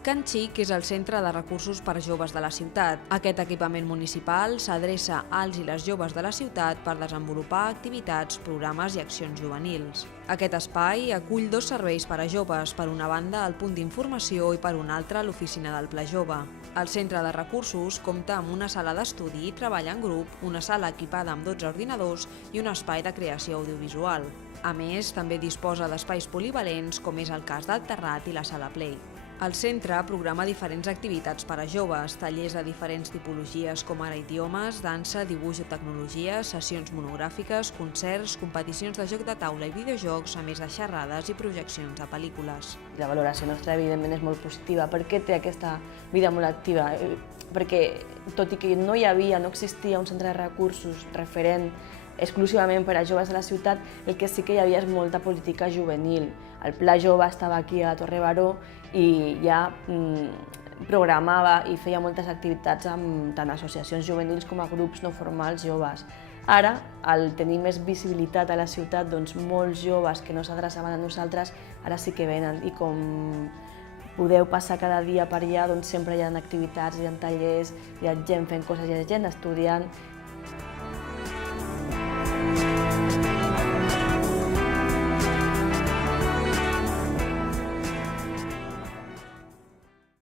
Can Xic és el centre de recursos per joves de la ciutat. Aquest equipament municipal s'adreça als i les joves de la ciutat per desenvolupar activitats, programes i accions juvenils. Aquest espai acull dos serveis per a joves, per una banda el punt d'informació i per una altra l'oficina del Pla Jove. El centre de recursos compta amb una sala d'estudi i treball en grup, una sala equipada amb 12 ordinadors i un espai de creació audiovisual. A més, també disposa d'espais polivalents, com és el cas del Terrat i la Sala Play. El centre programa diferents activitats per a joves, tallers de diferents tipologies com ara idiomes, dansa, dibuix o tecnologia, sessions monogràfiques, concerts, competicions de joc de taula i videojocs, a més de xerrades i projeccions de pel·lícules. La valoració nostra, evidentment, és molt positiva. Per què té aquesta vida molt activa? Perquè, tot i que no existia un centre de recursos referent exclusivament per a joves de la ciutat, el que sí que hi havia és molta política juvenil. El Pla Jove estava aquí a la Torre Baró i ja programava i feia moltes activitats amb tant associacions juvenils com a grups no formals joves. Ara, al tenir més visibilitat a la ciutat, doncs molts joves que no s'adreçaven a nosaltres ara sí que venen, i com podeu passar cada dia per allà, doncs sempre hi ha activitats, hi ha tallers, hi ha gent fent coses, hi ha gent estudiant,